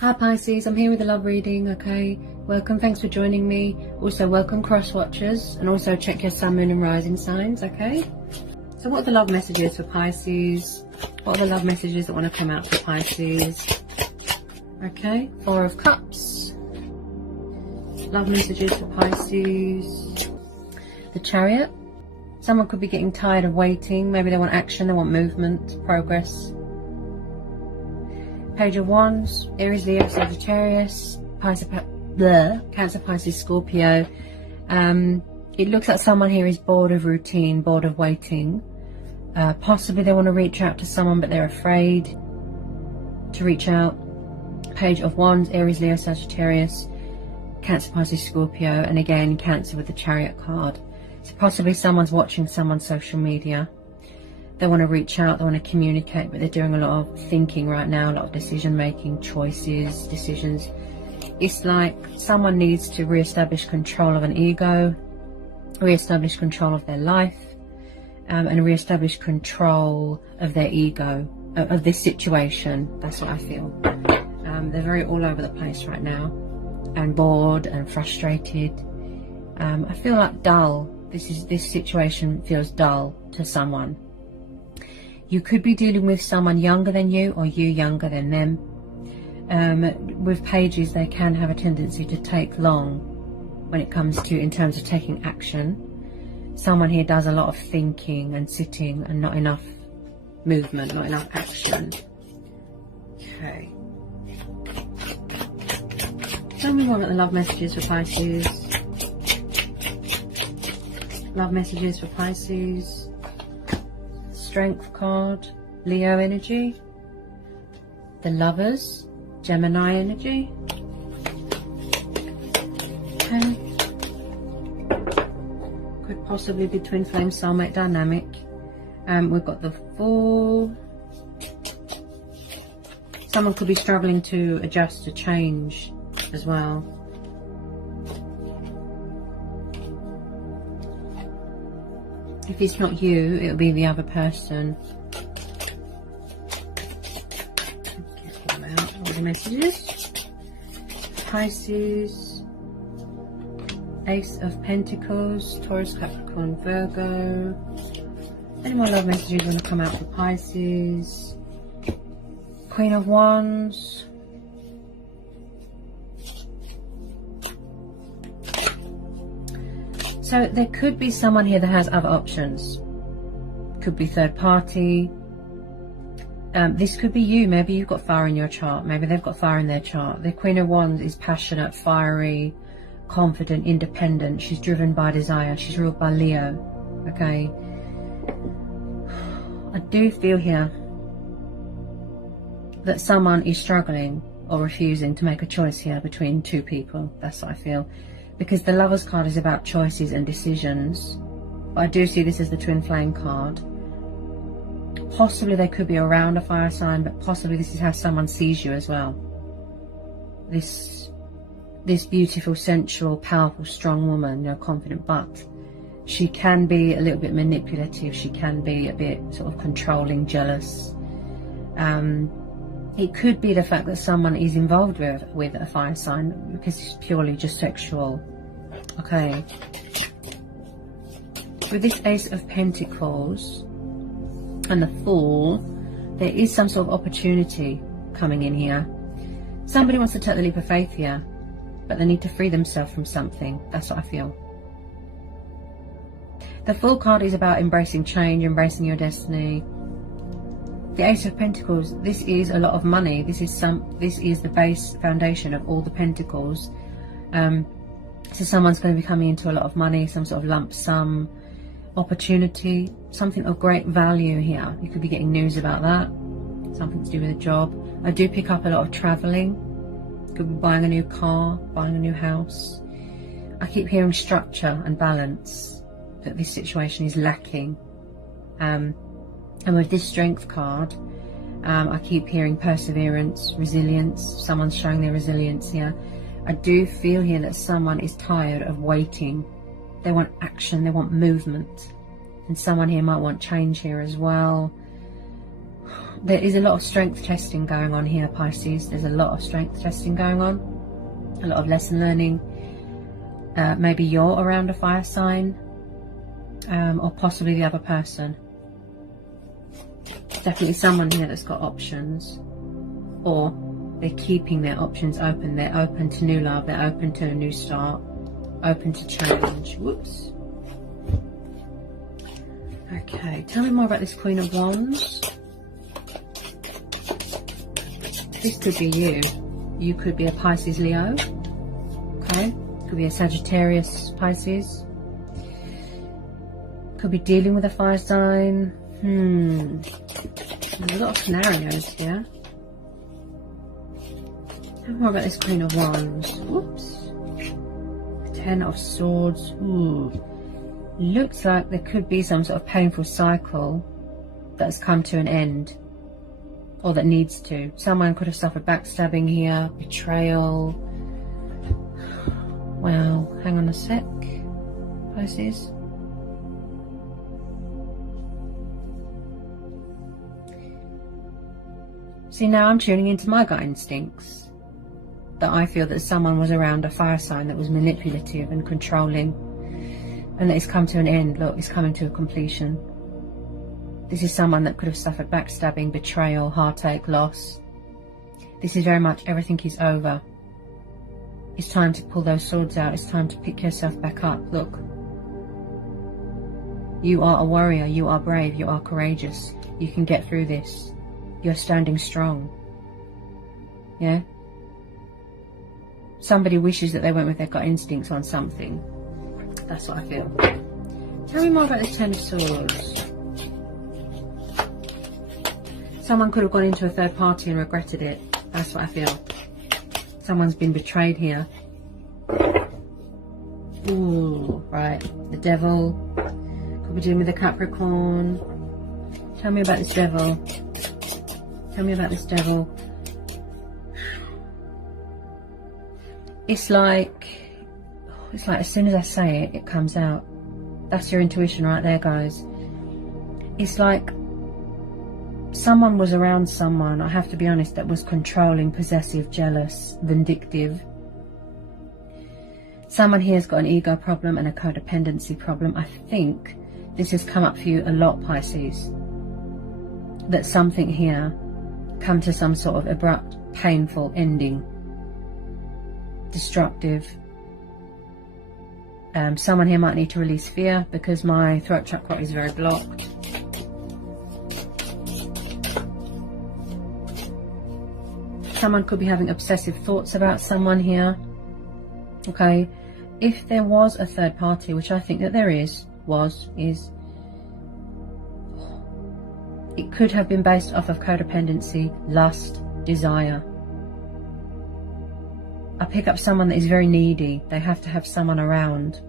Hi Pisces, I'm here with a love reading, okay? Welcome, thanks for joining me. Also welcome cross watchers, and also check your sun, moon and rising signs, okay? So what are the love messages for Pisces? What are the love messages that want to come out for Pisces? Okay, Four of Cups. Love messages for Pisces. The Chariot. Someone could be getting tired of waiting. Maybe they want action, they want movement, progress. Page of Wands, Aries, Leo, Sagittarius, Cancer, Pisces, Scorpio. It looks like someone here is bored of routine, bored of waiting. Possibly they want to reach out to someone, but they're afraid to reach out. Page of Wands, Aries, Leo, Sagittarius, Cancer, Pisces, Scorpio, and again Cancer with the Chariot card. So possibly someone's watching someone's social media. They want to reach out, they want to communicate, but they're doing a lot of thinking right now, a lot of decision making, choices, decisions. It's like someone needs to re-establish control of an ego, re-establish control of their life, and re-establish control of their ego, of this situation. That's what I feel. They're very all over the place right now, and bored and frustrated. I feel like dull. This situation feels dull to someone. You could be dealing with someone younger than you, or you younger than them. With pages, they can have a tendency to take long when it comes to, in terms of taking action. Someone here does a lot of thinking and sitting and not enough movement, not enough action. Okay. Tell me what are the love messages for Pisces. Love messages for Pisces. Strength card, Leo energy. The Lovers, Gemini energy. Okay. Could possibly be twin flame soulmate dynamic. We've got the Fool. Someone could be struggling to adjust to change as well. If it's not you, it'll be the other person. Get them out, all the messages. Pisces, Ace of Pentacles, Taurus, Capricorn, Virgo. Any more love messages want to come out for Pisces? Queen of Wands. So there could be someone here that has other options. Could be third party. This could be you. Maybe you've got fire in your chart. Maybe they've got fire in their chart. The Queen of Wands is passionate, fiery, confident, independent. She's driven by desire. She's ruled by Leo. Okay. I do feel here that someone is struggling or refusing to make a choice here between two people. That's what I feel. Because the Lovers card is about choices and decisions. But I do see this as the twin flame card. Possibly they could be around a fire sign, but possibly this is how someone sees you as well. This beautiful, sensual, powerful, strong woman, you know, confident, but she can be a little bit manipulative. She can be a bit sort of controlling, jealous. It could be the fact that someone is involved with a fire sign because it's purely just sexual. Okay. With this Ace of Pentacles and the Fool, there is some sort of opportunity coming in here. Somebody wants to take the leap of faith here, but they need to free themselves from something. That's what I feel. The Fool card is about embracing change, embracing your destiny. The Ace of Pentacles, this is a lot of money. This is the base foundation of all the Pentacles. So someone's going to be coming into a lot of money, some sort of lump sum opportunity, something of great value here. You could be getting news about that, something to do with a job. I do pick up a lot of traveling. Could be buying a new car, buying a new house. I keep hearing structure and balance, that this situation is lacking. And with this Strength card, I keep hearing perseverance, resilience. Someone's showing their resilience here. I do feel here that someone is tired of waiting. They want action, they want movement. And someone here might want change here as well. There is a lot of strength testing going on here, Pisces. There's a lot of strength testing going on. A lot of lesson learning. Maybe you're around a fire sign. Or possibly the other person. Definitely someone here that's got options. Or they're keeping their options open. They're open to new love. They're open to a new start. Open to change. Whoops. Okay, tell me more about this Queen of Wands. This could be you. You could be a Pisces Leo. Okay, could be a Sagittarius Pisces. Could be dealing with a fire sign. There's a lot of scenarios here. Tell me more about this Queen of Wands. Whoops. Ten of Swords. Ooh. Looks like there could be some sort of painful cycle that's come to an end, or that needs to. Someone could have suffered backstabbing here, betrayal. Wow, hang on a sec, Pisces. See, now I'm tuning into my gut instincts. That I feel that someone was around a fire sign that was manipulative and controlling, and that it's come to an end. Look, it's coming to a completion. This is someone that could have suffered backstabbing, betrayal, heartache, loss. This is very much everything is over. It's time to pull those swords out. It's time to pick yourself back up. Look. You are a warrior. You are brave. You are courageous. You can get through this. You're standing strong. Yeah? Somebody wishes that they went with their gut instincts on something. That's what I feel. Tell me more about this Ten of Swords. Someone could have gone into a third party and regretted it. That's what I feel. Someone's been betrayed here. Ooh, right. The Devil. Could be dealing with a Capricorn. Tell me about this Devil. Tell me about this Devil. It's like as soon as I say it, it comes out. That's your intuition right there, guys. It's like someone was around someone, I have to be honest, that was controlling, possessive, jealous, vindictive. Someone here has got an ego problem and a codependency problem. I think this has come up for you a lot, Pisces. That something here come to some sort of abrupt, painful ending. Destructive. Someone here might need to release fear because my throat chakra is very blocked. Someone could be having obsessive thoughts about someone here. Okay, if there was a third party, which I think that there is, it could have been based off of codependency, lust, desire. I pick up someone that is very needy. They have to have someone around,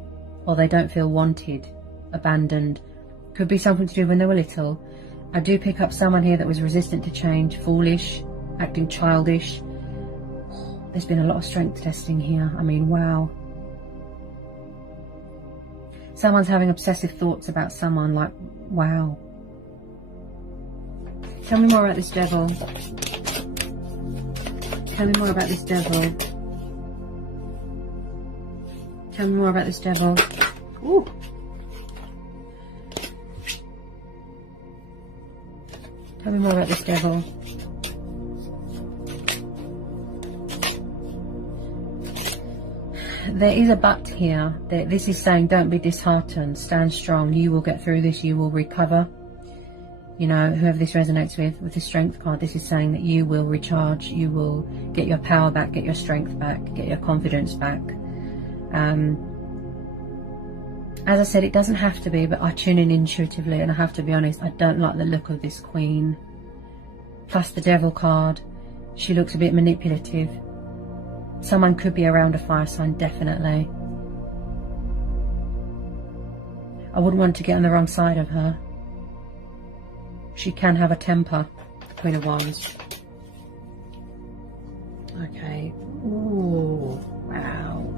or they don't feel wanted, abandoned. Could be something to do when they were little. I do pick up someone here that was resistant to change, foolish, acting childish. There's been a lot of strength testing here. I mean, wow. Someone's having obsessive thoughts about someone, like, wow. Tell me more about this Devil. Tell me more about this Devil. Tell me more about this Devil. Ooh. Tell me more about this Devil. There is a but here. This is saying don't be disheartened. Stand strong. You will get through this. You will recover. You know, whoever this resonates with the Strength card, this is saying that you will recharge. You will get your power back, get your strength back, get your confidence back. As I said, it doesn't have to be, but I tune in intuitively, and I have to be honest, I don't like the look of this Queen. Plus the Devil card, she looks a bit manipulative. Someone could be around a fire sign, definitely. I wouldn't want to get on the wrong side of her. She can have a temper, the Queen of Wands. Okay. Ooh, wow.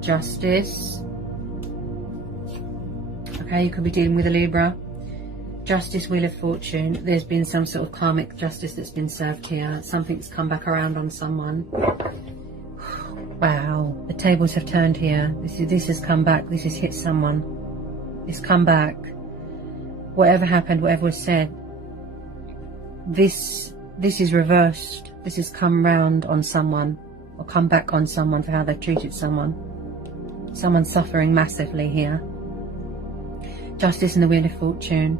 Justice. Okay, you could be dealing with a Libra. Justice, Wheel of Fortune. There's been some sort of karmic justice that's been served here. Something's come back around on someone. Wow, the tables have turned here. This has come back. This has hit someone. It's come back. Whatever happened, whatever was said, this is reversed. This has come round on someone, or come back on someone for how they've treated someone. Someone's suffering massively here. Justice and the Wheel of Fortune.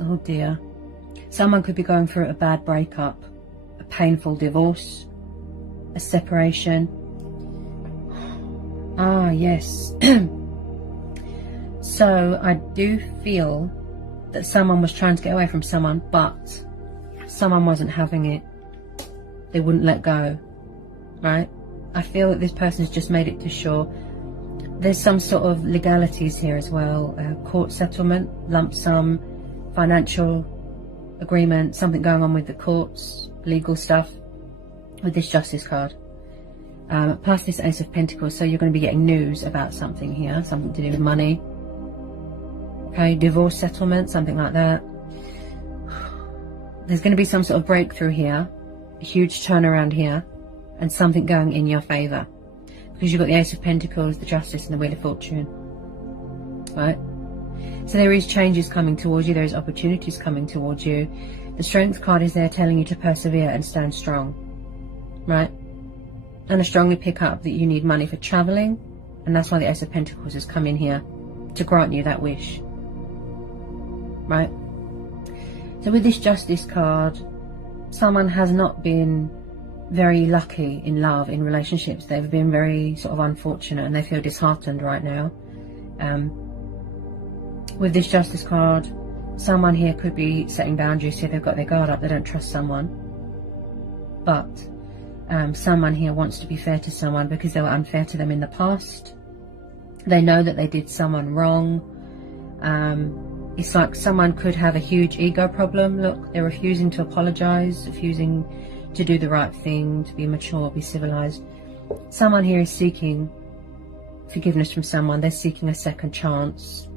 Oh dear. Someone could be going through a bad breakup, a painful divorce, a separation. Ah, yes. So I do feel that someone was trying to get away from someone, but someone wasn't having it. They wouldn't let go, right? I feel that this person's just made it to shore. There's some sort of legalities here as well. Court settlement, lump sum, financial agreement, something going on with the courts, legal stuff with this Justice card. Plus this Ace of Pentacles, so you're going to be getting news about something here, something to do with money. Okay, divorce settlement, something like that. There's going to be some sort of breakthrough here, a huge turnaround here, and something going in your favour. Because you've got the Ace of Pentacles, the Justice and the Wheel of Fortune. Right? So there is changes coming towards you, there is opportunities coming towards you. The Strength card is there telling you to persevere and stand strong. Right? And I strongly pick up that you need money for travelling, and that's why the Ace of Pentacles has come in here, to grant you that wish. Right? So with this Justice card, someone has not been very lucky in love, in relationships. They've been very sort of unfortunate and they feel disheartened right now. With this Justice card, someone here could be setting boundaries, so they've got their guard up, they don't trust someone. But someone here wants to be fair to someone because they were unfair to them in the past. They know that they did someone wrong. It's like someone could have a huge ego problem. Look, they're refusing to apologise, refusing to do the right thing, to be mature, be civilised. Someone here is seeking forgiveness from someone. They're seeking a second chance.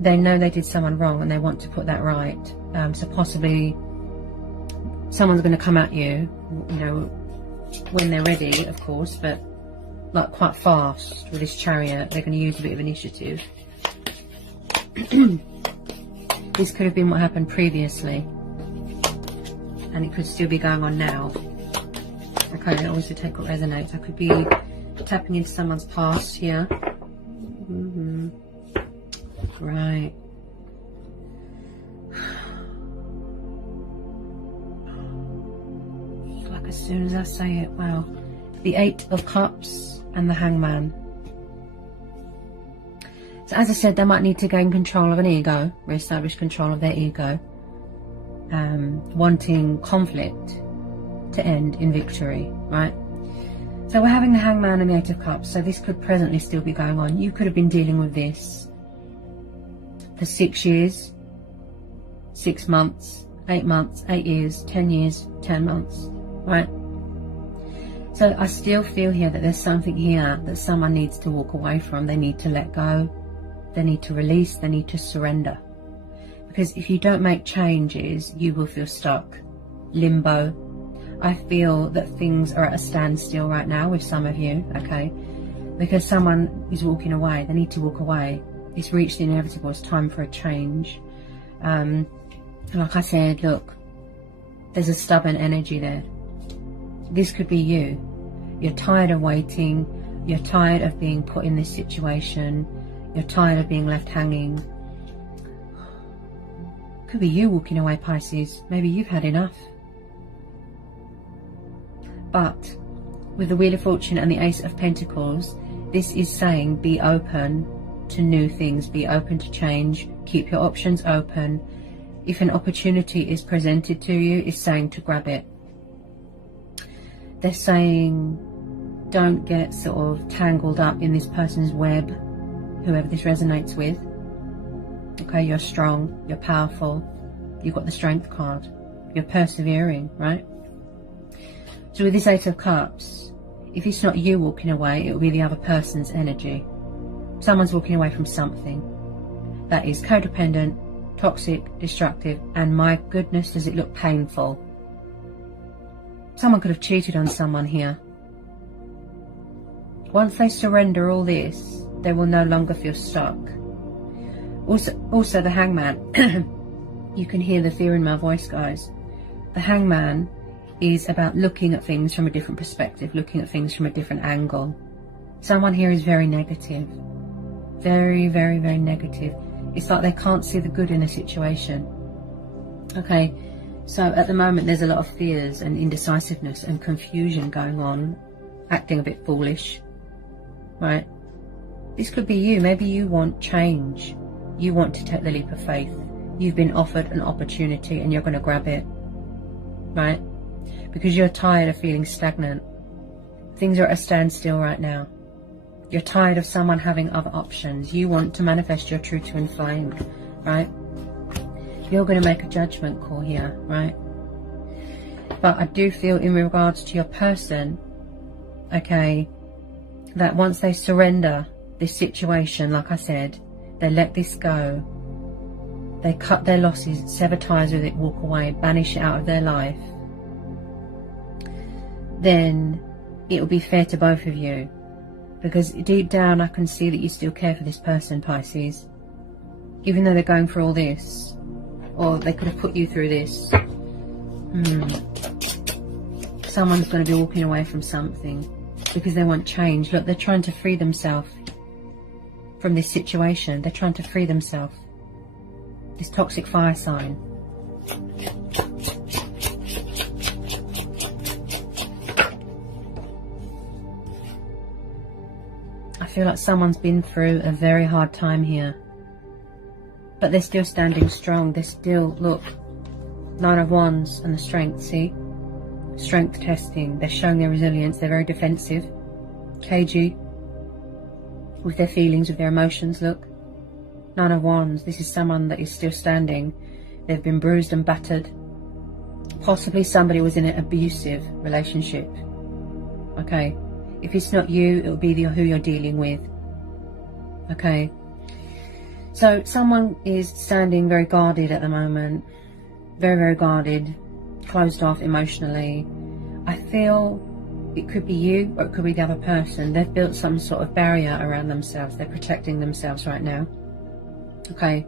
They know they did someone wrong and they want to put that right. So possibly someone's going to come at you, you know, when they're ready, of course, but like quite fast with this Chariot. They're going to use a bit of initiative. This could have been what happened previously, and it could still be going on now. Okay, I always take what resonates. I could be tapping into someone's past here. Right. Like as soon as I say it, wow. The Eight of Cups and the Hangman. So as I said, they might need to gain control of an ego, re-establish control of their ego, wanting conflict to end in victory, right? So we're having the Hangman and the Eight of Cups, so this could presently still be going on. You could have been dealing with this for 6 years, 6 months, 8 months, 8 years, 10 years, 10 months, right? So I still feel here that there's something here that someone needs to walk away from. They need to let go. They need to release. They need to surrender. Because if you don't make changes, you will feel stuck. Limbo. I feel that things are at a standstill right now with some of you, okay? Because someone is walking away. They need to walk away. It's reached the inevitable. It's time for a change. Like I said, look, there's a stubborn energy there. This could be you. You're tired of waiting. You're tired of being put in this situation. You're tired of being left hanging. Could be you walking away, Pisces. Maybe you've had enough. But with the Wheel of Fortune and the Ace of Pentacles, this is saying be open to new things. Be open to change. Keep your options open. If an opportunity is presented to you, it's saying to grab it. They're saying don't get sort of tangled up in this person's web, whoever this resonates with. Okay, you're strong, you're powerful, you've got the Strength card, you're persevering, right? So with this Eight of Cups, if it's not you walking away, it will be the other person's energy. Someone's walking away from something. that is codependent, toxic, destructive, and my goodness, does it look painful. Someone could have cheated on someone here. Once they surrender all this, they will no longer feel stuck. Also the Hangman. You can hear the fear in my voice, guys. The Hangman is about looking at things from a different perspective, looking at things from a different angle. Someone here is very negative. Very, very, very negative. It's like they can't see the good in a situation. Okay, so at the moment there's a lot of fears and indecisiveness and confusion going on, acting a bit foolish, right? This could be you. Maybe you want change. You want to take the leap of faith. You've been offered an opportunity and you're going to grab it, right? Because you're tired of feeling stagnant. Things are at a standstill right now. You're tired of someone having other options. You want to manifest your true twin flame, right? You're going to make a judgment call here, right? But I do feel in regards to your person, okay, that once they surrender this situation, like I said, they let this go, they cut their losses, sever ties with it, walk away, banish it out of their life, then it will be fair to both of you. Because deep down I can see that you still care for this person, Pisces. Even though they're going through all this, or they could have put you through this. Someone's going to be walking away from something because they want change. Look, they're trying to free themselves from this situation. They're trying to free themselves. This toxic fire sign. I feel like someone's been through a very hard time here. But they're still standing strong. They're still, look, Nine of Wands and the strength, see? Strength testing. They're showing their resilience. They're very defensive, cagey, with their feelings, with their emotions, look. Nine of Wands. This is someone that is still standing. They've been bruised and battered. Possibly somebody was in an abusive relationship. Okay. If it's not you, it will be who you're dealing with. Okay. So someone is standing very guarded at the moment. Very, very guarded. Closed off emotionally. I feel it could be you or it could be the other person. They've built some sort of barrier around themselves. They're protecting themselves right now. Okay.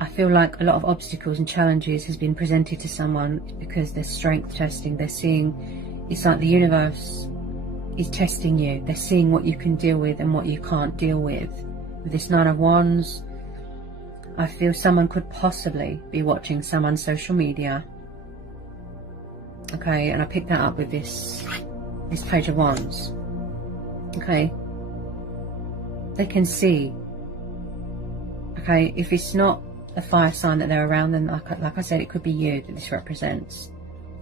I feel like a lot of obstacles and challenges has been presented to someone because they're strength testing. They're seeing, it's like the universe is testing you. They're seeing what you can deal with and what you can't deal with. With this Nine of Wands, I feel someone could possibly be watching someone's social media. Okay, and I picked that up with this Page of Wands. Okay. They can see. Okay, if it's not a fire sign that they're around, then like I said, it could be you that this represents.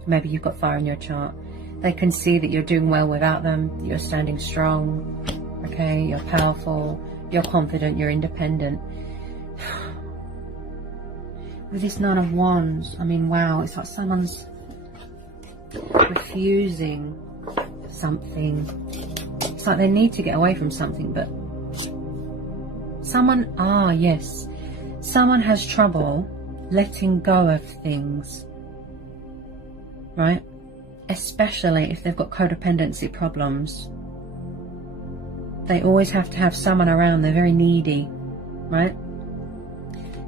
Maybe you've got fire in your chart. They can see that you're doing well without them, that you're standing strong, okay, you're powerful, you're confident, you're independent. With this Nine of Wands, I mean, wow, it's like someone's refusing something. It's like they need to get away from something, but someone, yes, someone has trouble letting go of things, right? Especially if they've got codependency problems. They always have to have someone around. They're very needy, right?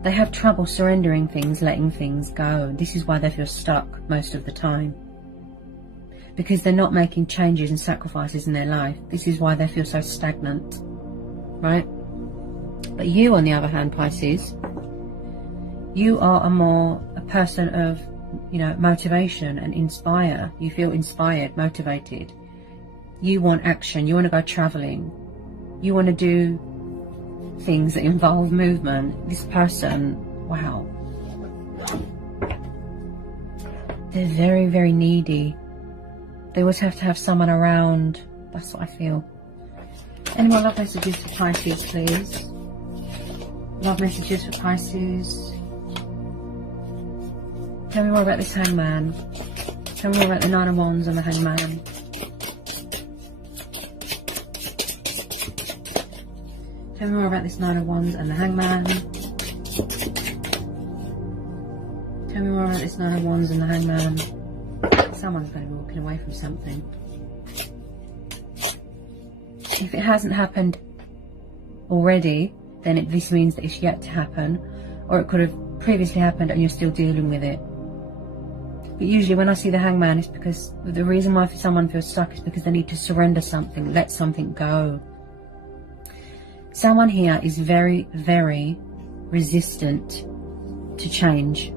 They have trouble surrendering things, letting things go. This is why they feel stuck most of the time. Because they're not making changes and sacrifices in their life. This is why they feel so stagnant, right? But you, on the other hand, Pisces, you are a person of, you know, motivation and inspire. You feel inspired, motivated. You want action. You want to go traveling. You want to do things that involve movement. This person, wow, they're very, very needy. They always have to have someone around. That's what I feel. Any more love messages for Pisces, please? Love messages for Pisces. Tell me more about this Hangman. Tell me more about the Nine of Wands and the Hangman. Tell me more about this Nine of Wands and the Hangman. Tell me more about this Nine of Wands and the Hangman. Someone's going to be walking away from something. If it hasn't happened already, then this means that it's yet to happen. Or it could have previously happened and you're still dealing with it. But usually when I see the Hangman, it's because the reason why someone feels stuck is because they need to surrender something, let something go. Someone here is very, very resistant to change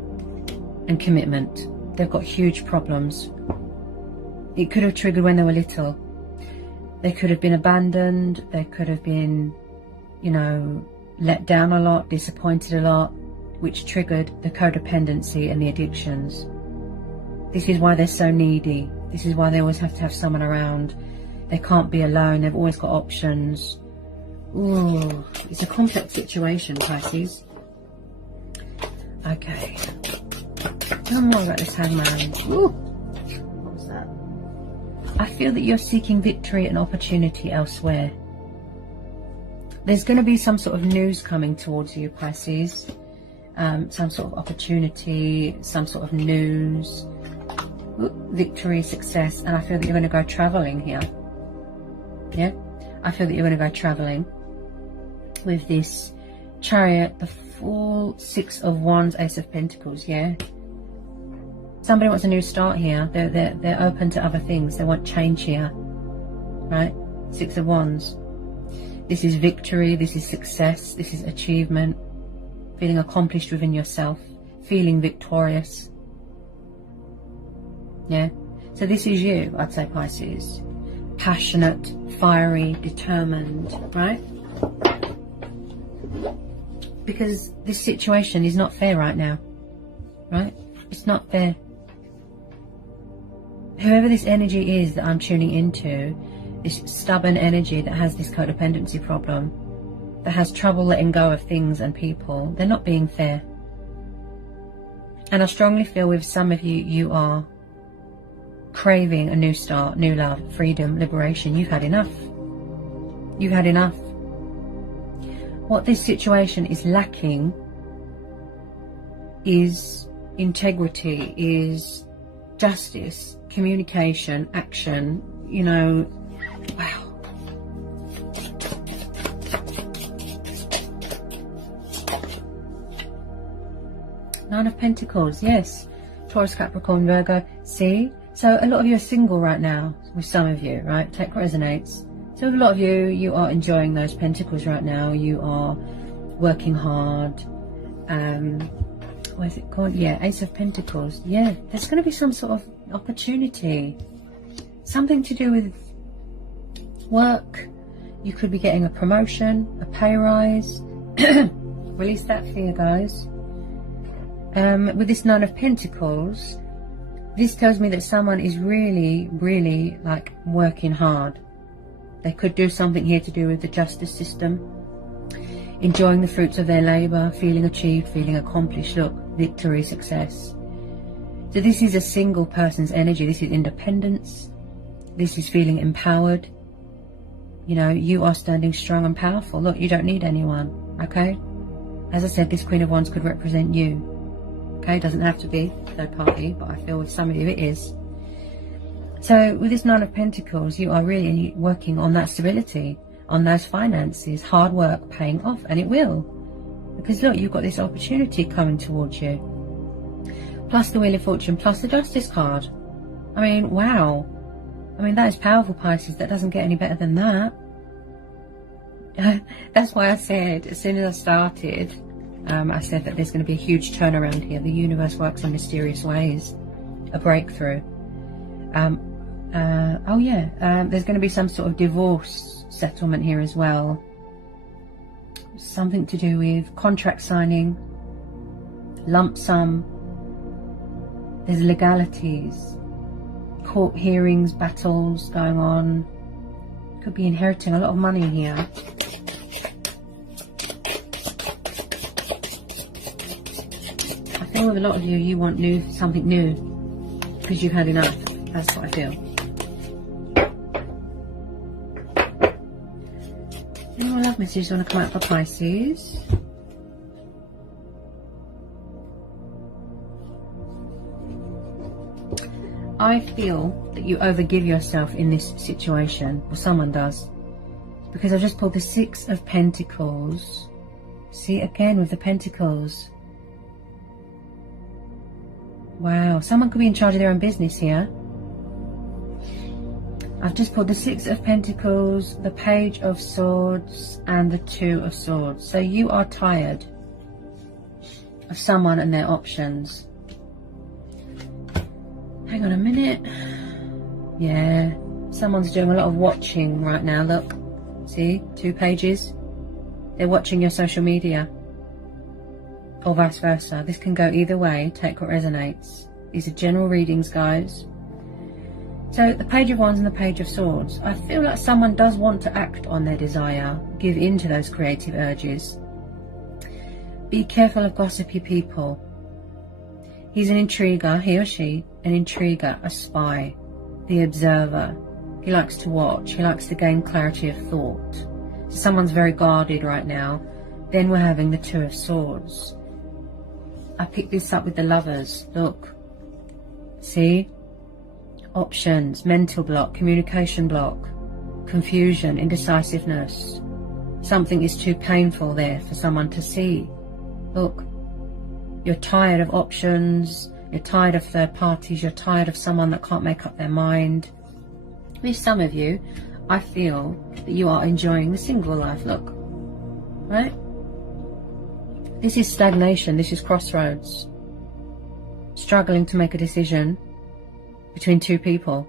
and commitment. They've got huge problems. It could have triggered when they were little. They could have been abandoned. They could have been, you know, let down a lot, disappointed a lot, which triggered the codependency and the addictions. This is why they're so needy. This is why they always have to have someone around. They can't be alone. They've always got options. Ooh, it's a complex situation, Pisces. Okay. Tell me more about this Hangman. Ooh, what was that? I feel that you're seeking victory and opportunity elsewhere. There's going to be some sort of news coming towards you, Pisces. Some sort of opportunity, some sort of news. Victory, success, and I feel that you're going to go traveling here. Yeah, I feel that you're going to go traveling with this Chariot, the Fool, Six of Wands, Ace of Pentacles. Yeah, somebody wants a new start here. They're open to other things. They want change here, right? Six of Wands. This is victory. This is success. This is achievement. Feeling accomplished within yourself. Feeling victorious. Yeah, so this is you, I'd say, Pisces. Passionate, fiery, determined, right? Because this situation is not fair right now, right? It's not fair. Whoever this energy is that I'm tuning into, this stubborn energy that has this codependency problem, that has trouble letting go of things and people, they're not being fair. And I strongly feel with some of you, you are craving a new start, new love, freedom, liberation. You've had enough. You've had enough. What this situation is lacking is integrity, is justice, communication, action, you know. Wow. Nine of Pentacles, yes. Taurus, Capricorn, Virgo. See? So a lot of you are single right now, with some of you, right? Take what resonates. So a lot of you, you are enjoying those pentacles right now. You are working hard. What is it called? Yeah, Ace of Pentacles. Yeah, there's going to be some sort of opportunity. Something to do with work. You could be getting a promotion, a pay rise. Release that fear, guys. With this Nine of Pentacles, this tells me that someone is really, really like working hard. They could do something here to do with the justice system. Enjoying the fruits of their labour, feeling achieved, feeling accomplished. Look, victory, success. So this is a single person's energy. This is independence. This is feeling empowered. You know, you are standing strong and powerful. Look, you don't need anyone, okay? As I said, this Queen of Wands could represent you. Okay, it doesn't have to be third party, but I feel with some of you it is. So with this Nine of Pentacles, you are really working on that stability, on those finances, hard work paying off, and it will. Because look, you've got this opportunity coming towards you. Plus the Wheel of Fortune, plus the Justice card. I mean, wow. I mean, that is powerful, Pisces. That doesn't get any better than that. That's why I said, as soon as I started, I said that there's going to be a huge turnaround here. The universe works in mysterious ways. A breakthrough. Oh yeah, there's going to be some sort of divorce settlement here as well. Something to do with contract signing, lump sum. There's legalities, court hearings, battles going on. Could be inheriting a lot of money here. I feel with a lot of you, you want something new because you've had enough. That's what I feel. Any more love messages want to come out for Pisces? I feel that you overgive yourself in this situation, or someone does, because I've just pulled the Six of Pentacles. See, again with the Pentacles. Wow, someone could be in charge of their own business here. I've just pulled the Six of Pentacles, the Page of Swords, and the Two of Swords. So you are tired of someone and their options. Hang on a minute. Yeah, someone's doing a lot of watching right now. Look, see, 2 pages. They're watching your social media. Or vice versa. This can go either way. Take what resonates. These are general readings, guys. So the Page of Wands and the Page of Swords. I feel like someone does want to act on their desire, give in to those creative urges. Be careful of gossipy people. He's an intriguer, he or she, an intriguer, a spy, the observer. He likes to watch, he likes to gain clarity of thought. So someone's very guarded right now. Then we're having the Two of Swords. I picked this up with the Lovers. Look, see? Options, mental block, communication block, confusion, indecisiveness. Something is too painful there for someone to see. Look, you're tired of options, you're tired of third parties, you're tired of someone that can't make up their mind. With some of you, I feel that you are enjoying the single life. Look, right? This is stagnation, this is crossroads. Struggling to make a decision between 2 people,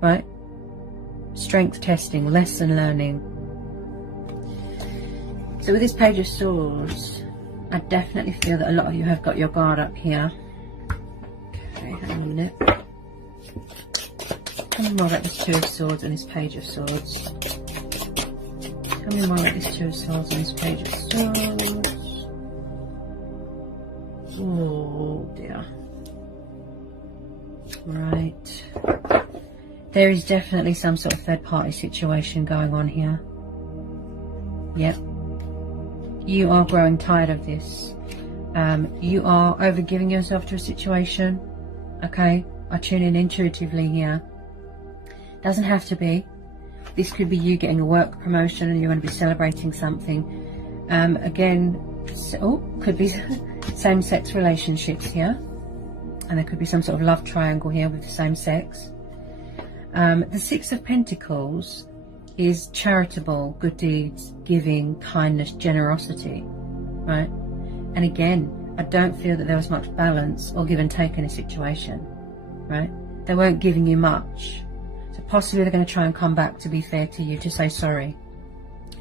right? Strength testing, lesson learning. So with this Page of Swords, I definitely feel that a lot of you have got your guard up here. Okay, hang on a minute. Tell me more about this Two of Swords and this Page of Swords. Tell me more about this Two of Swords and this Page of Swords. Oh dear. Right. There is definitely some sort of third party situation going on here. Yep. You are growing tired of this. You are overgiving yourself to a situation. Okay? I tune in intuitively here. Doesn't have to be. This could be you getting a work promotion and you're going to be celebrating something. Again, could be same-sex relationships here. And there could be some sort of love triangle here with the same sex. The Six of Pentacles is charitable, good deeds, giving, kindness, generosity, right? And again, I don't feel that there was much balance or give and take in a situation, right? They weren't giving you much. So possibly they're going to try and come back to be fair to you, to say sorry,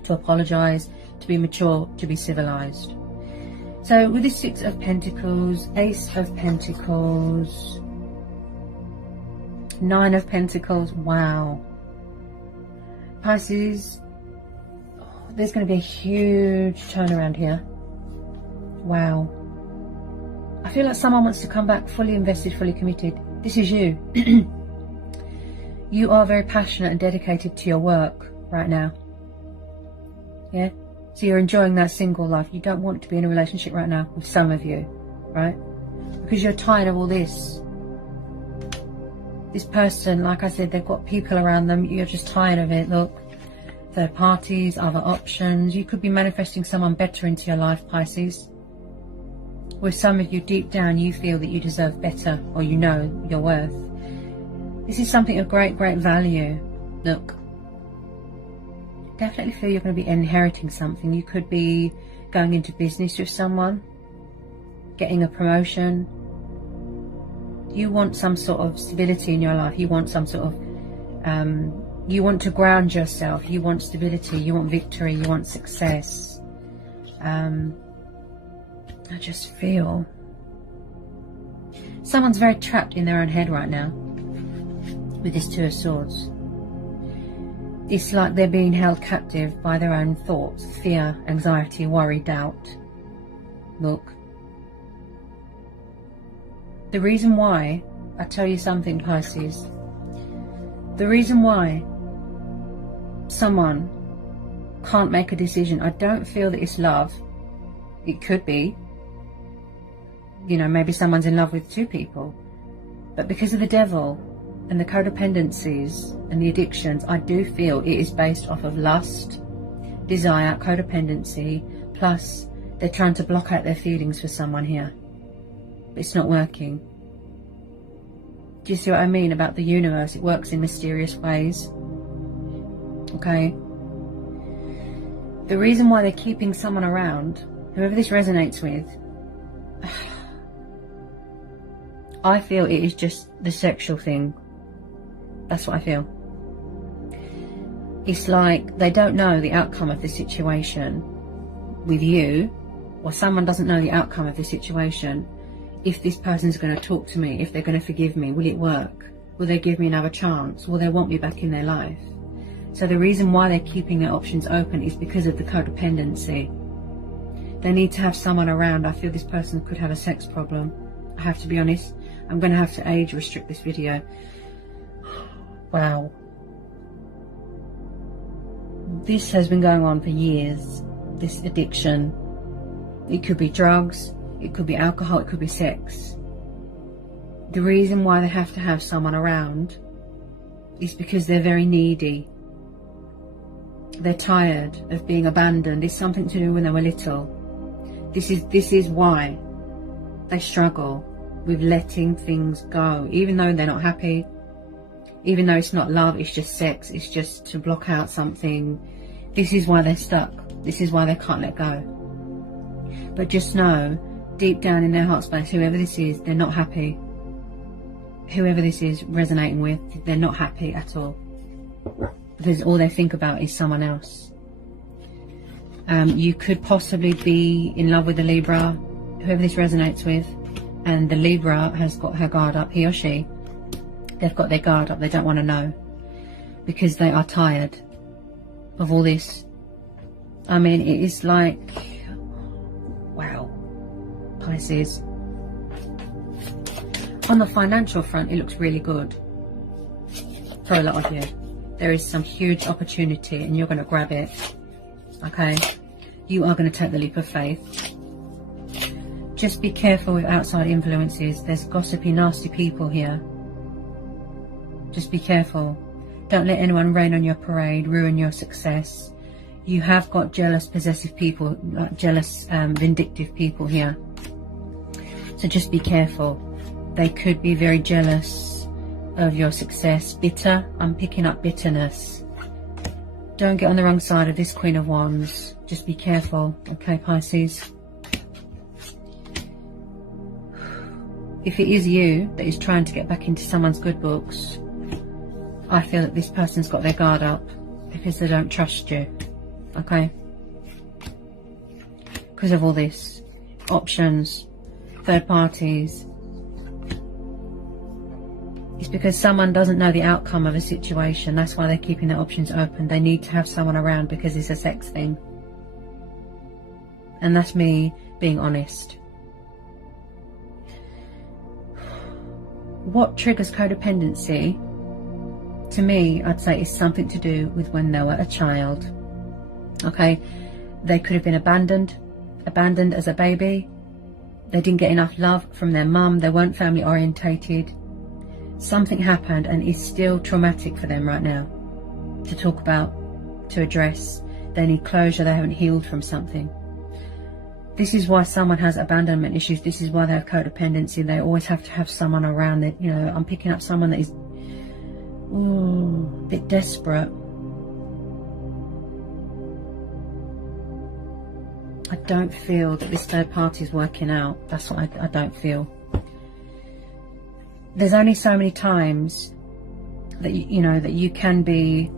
to apologise, to be mature, to be civilised. So with the Six of Pentacles, Ace of Pentacles, Nine of Pentacles, wow. Pisces, there's going to be a huge turnaround here. Wow. I feel like someone wants to come back fully invested, fully committed. This is you. You are very passionate and dedicated to your work right now. Yeah? So you're enjoying that single life. You don't want to be in a relationship right now, with some of you, right? Because you're tired of all this. This person, like I said, they've got people around them. You're just tired of it. Look, third parties, other options. You could be manifesting someone better into your life, Pisces. With some of you, deep down, you feel that you deserve better, or you know your worth. This is something of great, great value. Look, definitely feel you're going to be inheriting something. You could be going into business with someone, getting a promotion. You want some sort of stability in your life. You want some sort of, you want to ground yourself. You want stability. You want victory. You want success. I just feel someone's very trapped in their own head right now with this Two of Swords. It's like they're being held captive by their own thoughts, fear, anxiety, worry, doubt. Look. The reason why, I tell you something, Pisces, the reason why someone can't make a decision. I don't feel that it's love. It could be, you know, maybe someone's in love with two people, but because of the devil and the codependencies and the addictions, I do feel it is based off of lust, desire, codependency, plus they're trying to block out their feelings for someone here, but it's not working. Do you see what I mean about the universe? It works in mysterious ways. Okay, the reason why they're keeping someone around, whoever this resonates with, I feel it is just the sexual thing. That's what I feel. It's like they don't know the outcome of the situation with you, or someone doesn't know the outcome of the situation. If this person's going to talk to me, if they're going to forgive me, will it work? Will they give me another chance? Will they want me back in their life? So the reason why they're keeping their options open is because of the codependency. They need to have someone around. I feel this person could have a sex problem. I have to be honest. I'm going to have to age restrict this video. Wow. This has been going on for years, this addiction. It could be drugs, it could be alcohol, it could be sex. The reason why they have to have someone around is because they're very needy. They're tired of being abandoned. It's something to do when they were little. This is why they struggle with letting things go, even though they're not happy, even though it's not love, it's just sex, it's just to block out something. This is why they're stuck. This is why they can't let go. But just know, deep down in their heart space, whoever this is, they're not happy. Whoever this is resonating with, they're not happy at all. Because all they think about is someone else. You could possibly be in love with a Libra, whoever this resonates with, and the Libra has got her guard up, he or she. They've got their guard up, they don't want to know. Because they are tired of all this. I mean, it is like, wow, Pisces. On the financial front, it looks really good for a lot of you. There is some huge opportunity and you're going to grab it. Okay, you are going to take the leap of faith. Just be careful with outside influences. There's gossipy, nasty people here. Just be careful. Don't let anyone rain on your parade, ruin your success. You have got jealous, possessive people, like jealous, vindictive people here. So just be careful. They could be very jealous of your success. Bitter. I'm picking up bitterness. Don't get on the wrong side of this Queen of Wands. Just be careful. Okay, Pisces. If it is you that is trying to get back into someone's good books, I feel that this person's got their guard up because they don't trust you. Okay? Because of all this. Options. Third parties. It's because someone doesn't know the outcome of a situation. That's why they're keeping their options open. They need to have someone around because it's a sex thing. And that's me being honest. What triggers codependency? To me, I'd say it's something to do with when they were a child. Okay? They could have been abandoned as a baby. They didn't get enough love from their mum. They weren't family orientated. Something happened and it's still traumatic for them right now to talk about, to address. They need closure. They haven't healed from something. This is why someone has abandonment issues. This is why they have codependency. They always have to have someone around that, you know, I'm picking up someone that is a bit desperate. I don't feel that this third party is working out. That's what I don't feel. There's only so many times that you know that you can be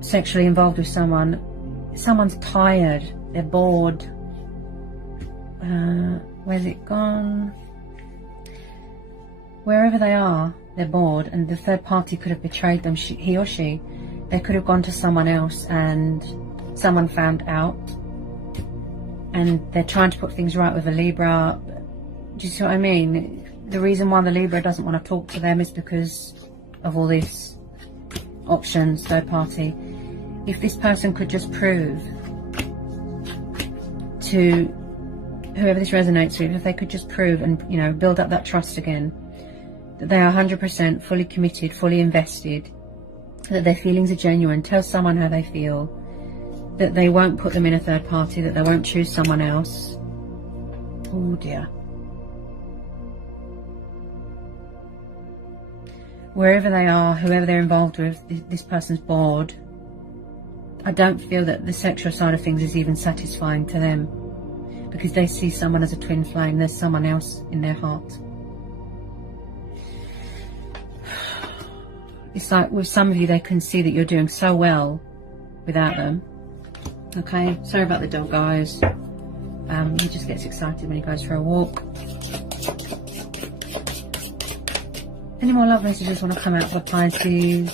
sexually involved with someone. Someone's tired, they're bored. Where's it gone? Wherever they are, they're bored, and the third party could have betrayed them. He or she, they could have gone to someone else and someone found out, and they're trying to put things right with a Libra. Do you see what I mean? The reason why the Libra doesn't want to talk to them is because of all these options, third party. if this person could just prove to whoever this resonates with, if they could just prove and, you know, build up that trust again, that they are 100% fully committed, fully invested, that their feelings are genuine, tell someone how they feel, that they won't put them in a third party, that they won't choose someone else. Oh dear. Wherever they are, whoever they're involved with, this person's bored. I don't feel that the sexual side of things is even satisfying to them, because they see someone as a twin flame. There's someone else in their heart. It's like with some of you, they can see that you're doing so well without them. Okay, sorry about the dog, guys. He just gets excited when he goes for a walk. Any more love messages want to come out for Pisces?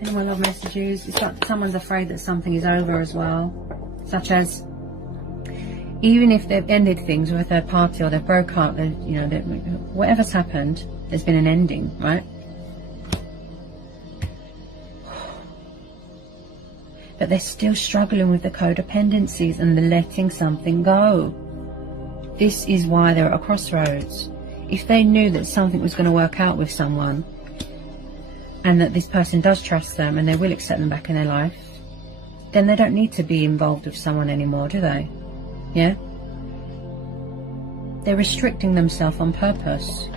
Any more love messages? It's like someone's afraid that something is over as well. Such as, even if they've ended things with a third party or they've broke up, you know, whatever's happened, there's been an ending, right? But they're still struggling with the codependencies and the letting something go. This is why they're at a crossroads. If they knew that something was going to work out with someone, and that this person does trust them and they will accept them back in their life, then they don't need to be involved with someone anymore, do they? Yeah? They're restricting themselves on purpose.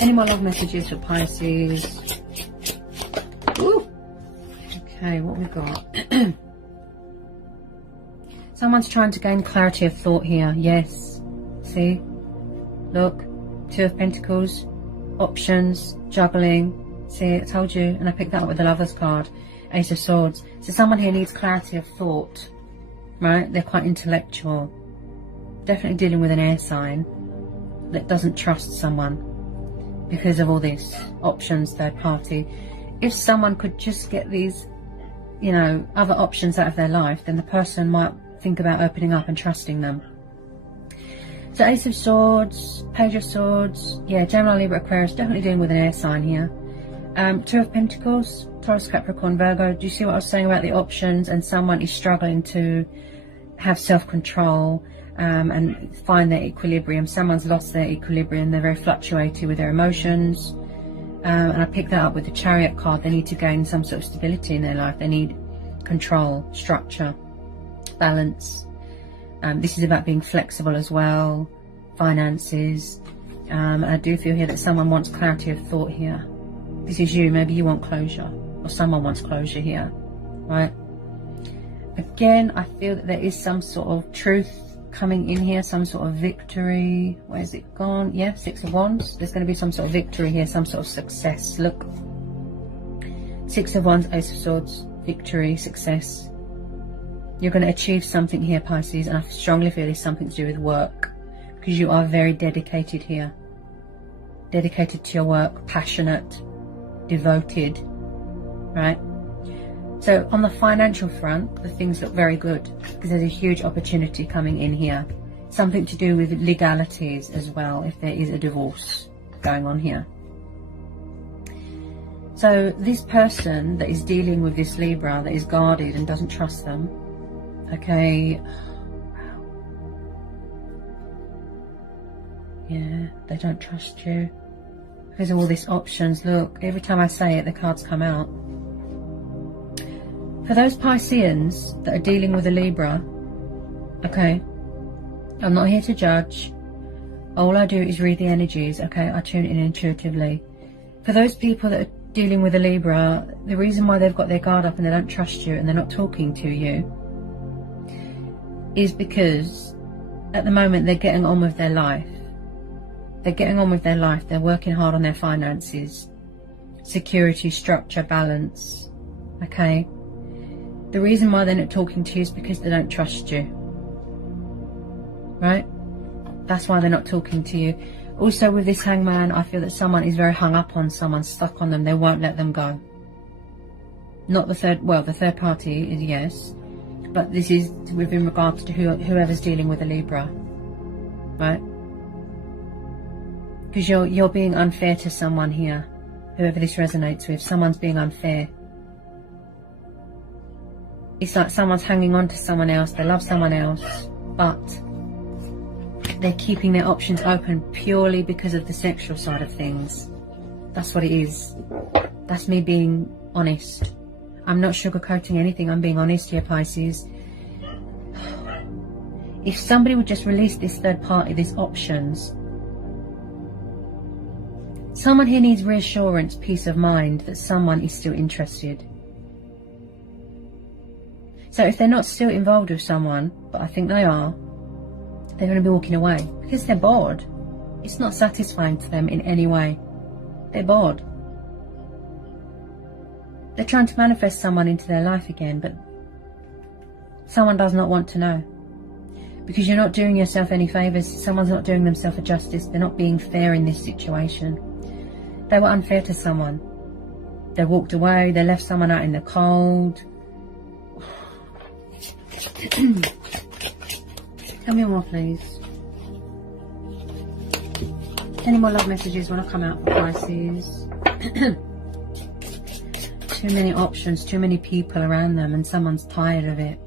Any more love messages for Pisces? Ooh. Okay, what we've got. Someone's trying to gain clarity of thought here. Yes. See? Look. Two of Pentacles. Options. Juggling. See, I told you. And I picked that up with the Lover's card. Ace of Swords. So someone here needs clarity of thought. Right? They're quite intellectual. Definitely dealing with an air sign that doesn't trust someone because of all this. Options, third party. If someone could just get these, you know, other options out of their life, then the person might think about opening up and trusting them. So Ace of Swords, Page of Swords, yeah, Gemini, Libra, Aquarius, definitely dealing with an air sign here. Two of Pentacles, Taurus, Capricorn, Virgo. Do you see what I was saying about the options? And someone is struggling to have self-control and find their equilibrium. Someone's lost their equilibrium. They're very fluctuating with their emotions. And I picked that up with the Chariot card. They need to gain some sort of stability in their life. They need control, structure, balance. This is about being flexible as well, finances. I do feel here that someone wants clarity of thought here. This is you. Maybe you want closure, or someone wants closure here, right? Again, I feel that there is some sort of truth coming in here, some sort of victory. Where's it gone? Yeah, Six of Wands. There's going to be some sort of victory here, some sort of success. Look, Six of Wands, Ace of Swords, victory, success. You're going to achieve something here, Pisces, and I strongly feel it's something to do with work, because you are very dedicated here. Dedicated to your work, passionate, devoted, right? So on the financial front, the things look very good, because there's a huge opportunity coming in here. Something to do with legalities as well, if there is a divorce going on here. So this person that is dealing with this Libra, that is guarded and doesn't trust them, okay, yeah, they don't trust you because of all these options. Look, every time I say it, the cards come out. For those Pisceans that are dealing with a Libra, okay, I'm not here to judge. All I do is read the energies, okay? I tune in intuitively. For those people that are dealing with a Libra, the reason why they've got their guard up and they don't trust you and they're not talking to you is because at the moment they're getting on with their life. They're getting on with their life. They're working hard on their finances, security, structure, balance, okay? The reason why they're not talking to you is because they don't trust you, right? That's why they're not talking to you. Also with this Hangman, I feel that someone is very hung up on someone, stuck on them. They won't let them go. Not the third, well, the third party is yes, but this is within regards to whoever's dealing with a Libra, right? Because you're being unfair to someone here, whoever this resonates with. Someone's being unfair. It's like someone's hanging on to someone else, they love someone else, but they're keeping their options open purely because of the sexual side of things. That's what it is. That's me being honest. I'm not sugarcoating anything, I'm being honest here, Pisces. If somebody would just release this third party, these options, someone here needs reassurance, peace of mind that someone is still interested. So if they're not still involved with someone, but I think they are, they're going to be walking away because they're bored. It's not satisfying to them in any way. They're bored. They're trying to manifest someone into their life again, but someone does not want to know. Because you're not doing yourself any favours. Someone's not doing themselves a justice. They're not being fair in this situation. They were unfair to someone. They walked away. They left someone out in the cold. Tell me more, please. Any more love messages want to come out for Pisces? Too many options, too many people around them, and someone's tired of it.